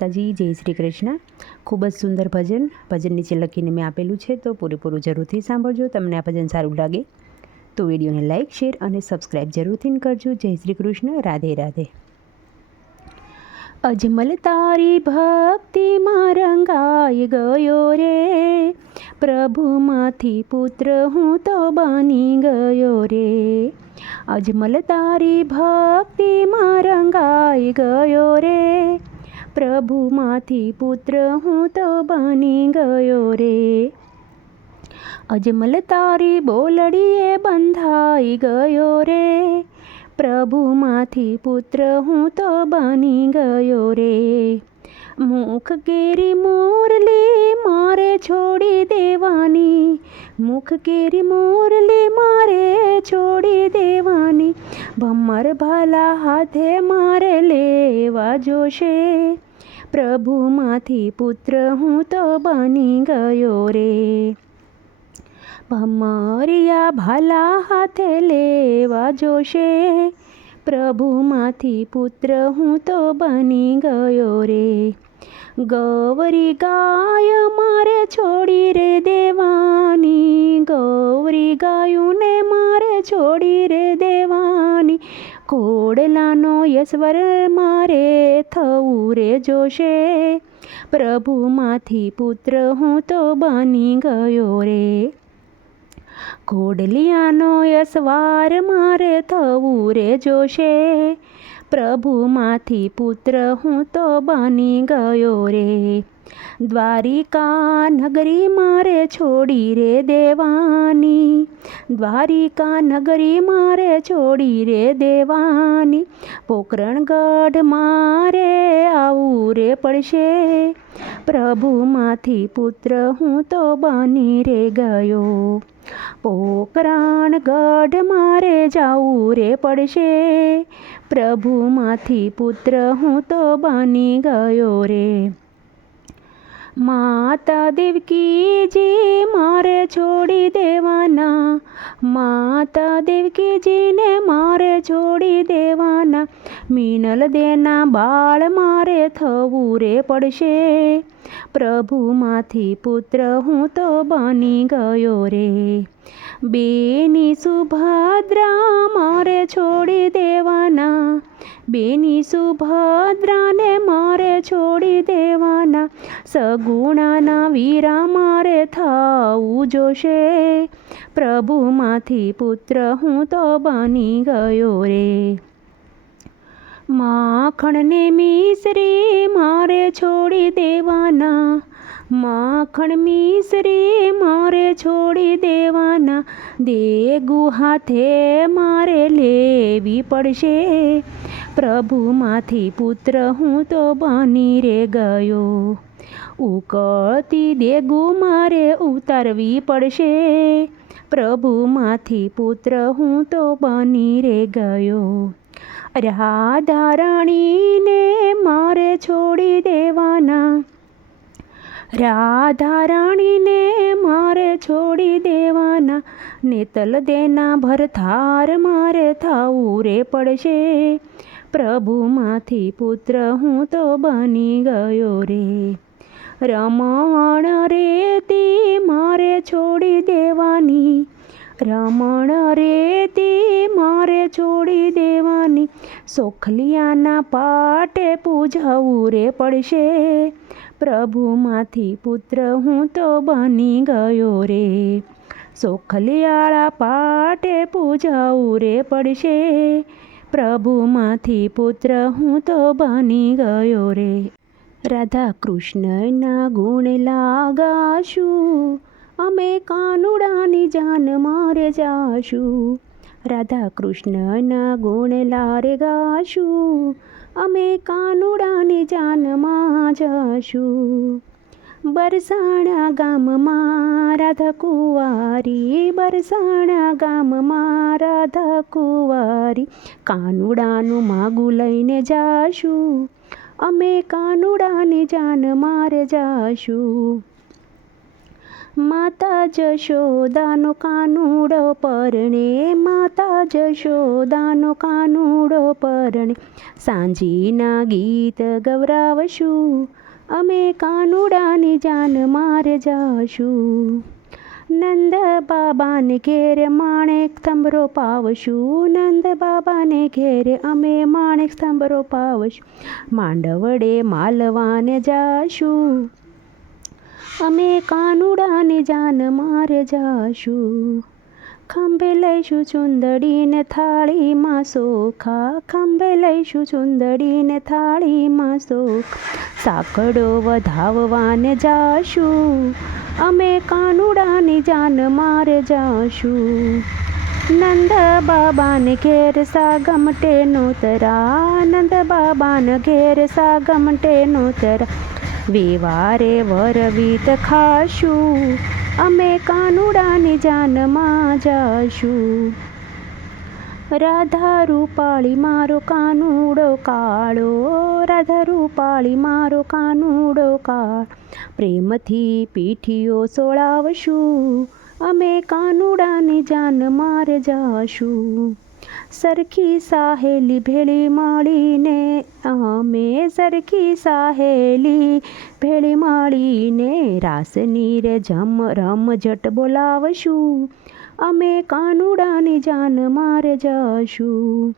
માતાજી, જય શ્રી કૃષ્ણ। ખૂબ જ સુંદર ભજન નીચે લખીને મેં આપેલું છે, તો પૂરેપૂરું જરૂરથી સાંભળજો। તમને આ ભજન સારું લાગે તો વિડીયોને લાઇક, શેર અને સબસ્ક્રાઈબ જરૂરથી કરજો। જય શ્રી કૃષ્ણ, રાધે રાધે। અજમલ તારી ભક્તિમાં રંગાઈ ગયો રે, પ્રભુમાંથી પુત્ર હું તો બની ગયો રે। અજમલ તારી ભક્તિમાં રંગાઈ ગયો રે, પ્રભુમાંથી પુત્ર હું તો બની ગયો રે। અજમલ તારી બોલડીએ બંધાઈ ગયો રે, પ્રભુમાંથી પુત્ર હું તો બની ગયો રે। મુખ કેરી મોરલી મારે છોડી દેવાની, મુખ કેરી મોરલી મારે છોડી દેવાની, ભમર ભાલા હાથે મારે લેવા જોશે, પ્રભુમાંથી પુત્ર હું તો બની ગયો રે। ભમરિયા ભાલા હાથે લેવા જોશે, પ્રભુમાંથી પુત્ર હું તો બની ગયો રે। ગૌરી ગાય મારે છોડી રે દેવાની, ગૌરી ગાયુંને મારે છોડી રે દેવાની, ઘોડલાનો યશ્વર મારે થવું રે જોશે, પ્રભુમાંથી પુત્ર હું તો બની ગયો રે। ઘોડલિયાનો યશવાર મારે થવું રે જોશે, પ્રભુમાંથી પુત્ર હું તો બની ગયો રે। દ્વારિકા નગરી મારે છોડી રે દેવાની, દ્વારિકા નગરી મારે છોડી રે દેવાની, પોકરણગઢ મારે આવવું રે પડશે, પ્રભુમાંથી પુત્ર હું તો બની રે ગયો। પોકરણગઢ મારે જાવું રે પડશે, પ્રભુમાંથી પુત્ર હું તો બની ગયો રે। માતા દેવકીજી મારે છોડી દેવાના, માતા દેવકીજીને મારે છોડી દેવાના, મીનલ દેના બાળ મારે થવું રે પડશે, પ્રભુમાંથી પુત્ર હું તો બની ગયો રે। બેની સુભદ્રા મારે છોડી દેવાના, બેની સુભદ્રાને મારે છોડી દેવાના, સગુણાના વીરા મારે થવું જોશે, પ્રભુમાંથી પુત્ર હું તો બની ગયો રે। માખણને મિશ્રી મારે છોડી દેવાના, માખણ મિશ્રી મારે છોડી દેવાના, દેગુ હાથે મારે લેવી પડશે, પ્રભુમાંથી પુત્ર હું તો બની રે ગયો। ઉકળતી દેગુ મારે ઉતારવી પડશે, પ્રભુમાંથી પુત્ર હું તો બની રે ગયો। રાધા રાણીને મારે છોડી દેવાના, રાધા રાણીને મારે છોડી દેવાના, નેતલ દેના ભરથાર મારે થવું રે પડશે, પ્રભુમાંથી પુત્ર હું તો બની ગયો રે। રમણ રેતી મારે છોડી દેવાની, રમણ રેતી મારે છોડી દેવાની, સોખલિયાના પાટે પૂજવું રે પડશે, પ્રભુમાંથી પુત્ર હું તો બની ગયો રે। સોખલિયાળા પાટે પૂજવું રે પડશે, પ્રભુમાંથી પુત્ર હું તો બની ગયો રે। રાધા કૃષ્ણના ગુણ લાગાશું, અમે કાનુડાની જાન મારે જાશું, રાધા કૃષ્ણના ગુણ લારે ગાશું, અમે કાનુડાની જાનમાં જશું। બરસાણા ગામમાં રાધા કુંવારી, બરસાણા ગામમાં રાધા કુંવારી, કાનુડાનું માગું લઈને જાશું, અમે કાનુડાની જાન મારે જાશું। માતા જશોદાનો કાનુડો પરણે, માતા જશોદાનો કાનુડો પરણે, સાંજીના ગીત ગવરાવશું, અમે કાનુડાની જાન મારે જાશું. નંદ બાબાને ઘેરે માણેક થંભરો પાવશું, નંદ બાબાને ઘેરે અમે માણેક થંભરો પાવશું, માંડવડે માલવાને જાશું, અમે કાનુડાની જાન મારે જાશું. ખંભે લઈશું ચુંદડીને થાળીમાં સોખા, ખંભે લઈશું ચુંદડીને થાળીમાં સોખા, સાકડો વધાવવાને જાશું, અમે કાનુડાની જાન મારે જાશું. નંદ બાબાને ઘેર સાગમટે નોતરા, નંદ બાબાને ઘેર સાગમટે નોતરા, વેવારે વરવીત ખાશું, અમે કાનુડાની જાનમાં જાશું. રાધા રૂપાળી મારો કાનુડો કાળો, રાધા રૂપાળી મારો કાનુડો કાળો, પ્રેમથી પીઠીઓ સોળાવશું, અમે કાનુડાની જાન મારે જાશું. સરખી સાહેલી ભેળી મળીને, અમે સરખી સાહેલી ભેળી મળીને, રાસની રે રમઝટ બોલાવશું, અમે કાનુડાની જાન મારે જાશું.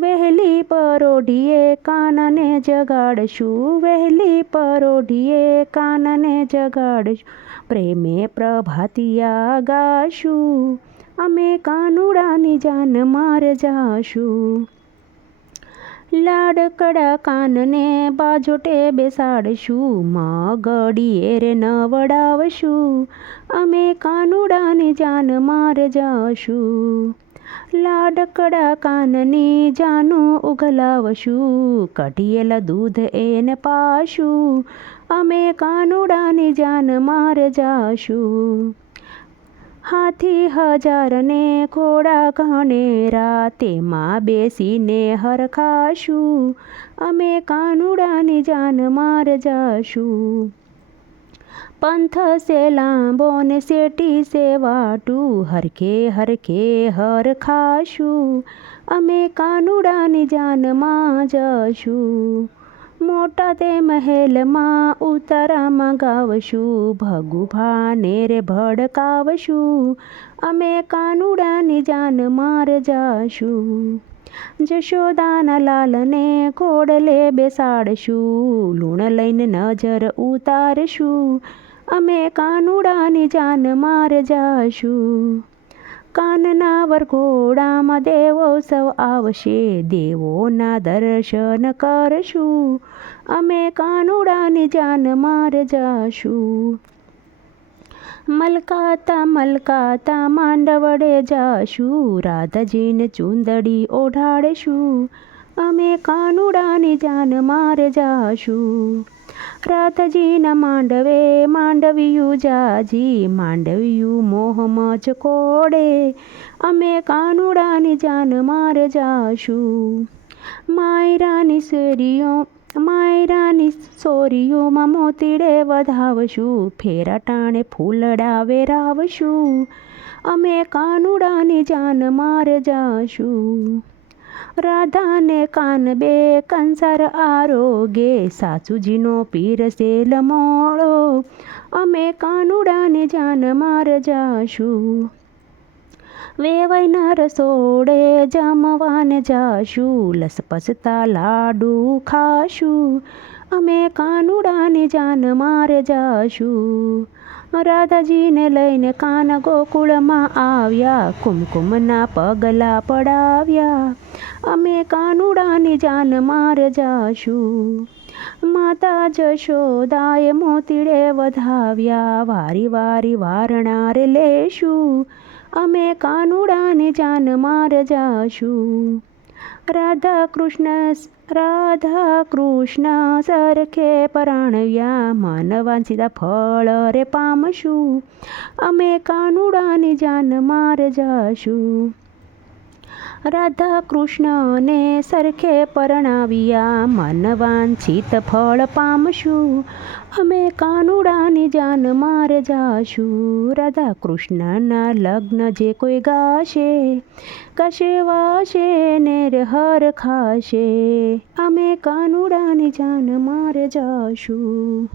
વહેલી પરોઢીએ કાનને જગાડશું, વહેલી પરોઢીએ કાનને જગાડશું, પ્રેમે પ્રભાતિયા ગાશું, અમે કાનુડાની જાન મારે જાશું. લાડકડા કાનને બાજોટે બેસાડશું, મગડીએ રે નવડાવશું, અમે કાનુડાની જાન મારે જાશું. લાડકડા કાનની જાનું ઉગલાવશું, કઢિયેલા દૂધ એને પાશું, અમે કાનુડાની જાન મારે જાશું. હાથી હજારને ઘોડા ઘણેરા, તેમાં બેસીને હરખાશું, અમે કાનુડાની જાન મારે જાશું. પંથ સે લાંબો ને શેટી સે વાટું, હરખે હરખે હરખાશું, અમે કાનુડાની જાનમાં જાશું. મોટા તે મહેલમાં ઉતારામાં ગાવશું, ભગુભાને રે ભડકાવશું, અમે કાનુડાની જાન મારે જાશું. જશોદાના લાલને ઘોડલે બેસાડશું, લૂણ લઈને નજર ઉતારશું, અમે કાનુડાની જાન મારે જાશું. કાનના વરઘોડામાં દેવો સૌ આવશે, દેવોના દર્શન કરશું, અમે કાનુડાની જાન મારે જાશું. મલકાતા મલકાતા માંડવડે જાશું, રાધાજીને ચુંદડી ઓઢાડશું, અમે કાનુડાની જાન મારે જાશું. રાધાજીના માંડવે માંડવિયું જાજી, માંડવિયું મોહમજ કોડે, અમે કાનુડાની જાન મારે જાશું. માયરાની શેરીઓ માયરાની સોરીઓમાં મોતીડે વધાવશું, ફેરા ટાણે ફૂલડા વેરાવશું, અમે કાનુડાની જાન મારે જાશું. રાધાને કાન બે કંસાર આરોગે, સાસુજીનો પીરસેલ મોળો, અમે કાનુડાની જાન મારે જાશું. વેવાઈના રસોડે જમવાને જાશું, લસપસતા લાડુ ખાશું, અમે કાનુડાની જાન મારે જાશું. રાધાજીને લઈને કાન ગોકુળમાં આવ્યા, કુમકુમના પગલા પડાવ્યા, અમે કાનુડાની જાન મારે જાશું. માતા જશોદાએ મોતીડે વધાવ્યા, વારી વારી વારણા રે લેશું, અમે કાનુડાની જાન મારે જાશું. રાધા કૃષ્ણ સરખે પરાણવ્યા, માનવાંછિતા ફળ રે પામશું, અમે કાનુડાની જાન મારે જાશું. રાધા કૃષ્ણને સરખે પરણાવ્યા, મન વાંછિત ફળ પામશું, અમે કાનુડાની જાન માર જાશું. રાધા કૃષ્ણના લગ્ન જે કોઈ ગાશે, ગાશે વાશે ને હર ખાશે, અમે કાનુડાની જાન માર જાશું.